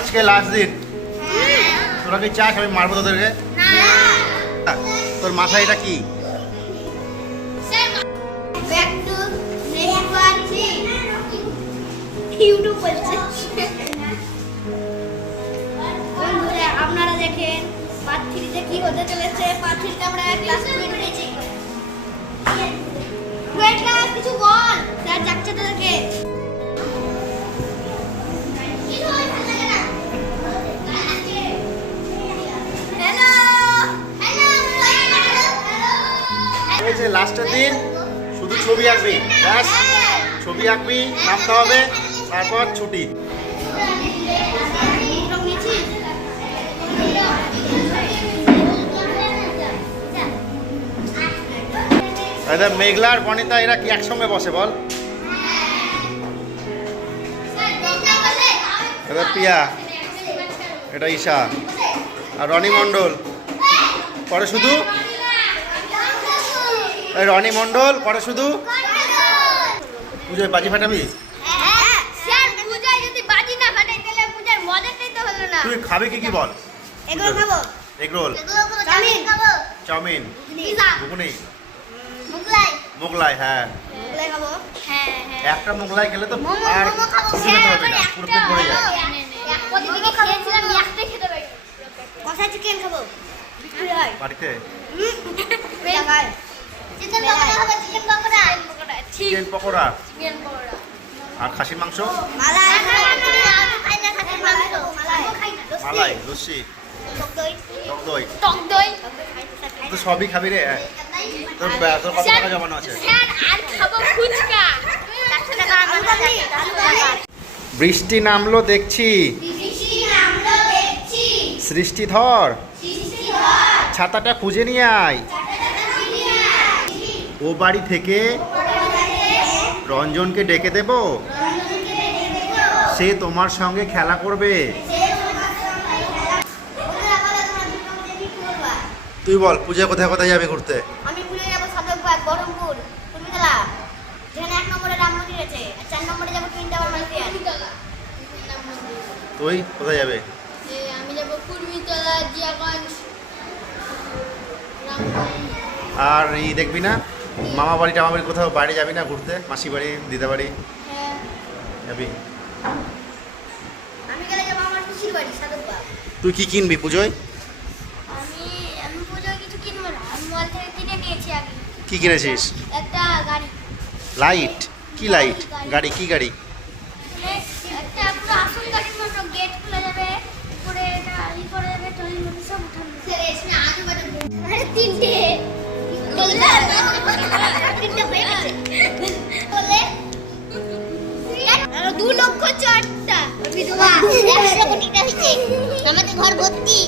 আজকে লাস্ট দিন। তোরা কি চাস আমি মারবো তোদেরকে? তোর মাথায় এটা কি? আপনারা দেখেন পার্ট 3 তে কি হতে চলেছে। পার্ট 3 তে আমরা ক্লাস 2 নিয়েছি। কিছু বল স্যার যাচ্ছে তোদেরকে। লাস্টের দিন শুধু ছবি আঁকবি, ব্যাস ছবি আঁকবি, নামতে হবে, তারপর ছুটি। মেঘলার বনিতা এরা কি একসঙ্গে বসে বল? এটা পিয়া, এটা ঈশা, আর রনি মণ্ডল করে শুধু। রনি মণ্ডল করে শুধু। পুজোয় বাজি ফাটাবি? তুই খাবি কি কি বল? এগ রোল, চাউমিন, ঘুগনি, মোগলাই। হ্যাঁ একটা মোগলাই খেলে তো আর কিছু খেতে হবে না, পুরো পেট ভরে যায়। বাড়িতে চিকেন পকোড়া আর খাসির মাংস, মালাই, লস্যি, টক দই। তো সবই খাবি রে? তোর কত টাকা জমানো আছে? বৃষ্টি নামলো দেখছি, সৃষ্টিধর ছাতাটা খুঁজে নিয়ে আয়। ও বাড়ি থেকে রঞ্জনকে ডেকে দেব, সে তোমার সঙ্গে খেলা করবে। তুই বল পূজা কোথায় কোথায় যাবে ঘুরতে? আমি ভুলে যাব সাধকবাগ, বহরমপুর, কুর্মিতলা, যেখানে 1 নম্বরে রাম মন্দির আছে, আর 4 নম্বরে যাব টুইন টাওয়ার মালয়েশিয়া। তুই কোথায় যাবে? আমি যাব কুর্মিতলা, জিয়াগঞ্জ। আর এই দেখবি না মামা বাড়ি টামা বাড়ি কোথাও বাইরে যাবি না ঘুরতে? মাসি বাড়ি, দিদা বাড়ি হ্যাঁ যাবি? আমি গেলে যাব আমার পিসির বাড়ি সাধকবাগ। তুই কি কিনবি পুজোয়? আমি পুজোয় কিছু কিনবো না, আমি মল থেকে কিনে নিয়েছি আগে। কি কিনেছিস? একটা গাড়ি। লাইট? কি লাইট? গাড়ি কি গাড়ি? একটা পুরো আসল গাড়ির মতো, গেট খুলে যাবে, পুরো এটা ই করে যাবে, ট্রেনের মধ্যে সব উঠানো। স্যার এসে আজু বাজু আরে তিনটে তিনটে হয়ে গেছে বলে আর 2 লক্ষ 4টা বিধবা 100 কোটি টাকা হইছে আমাদের ঘর ভর্তি।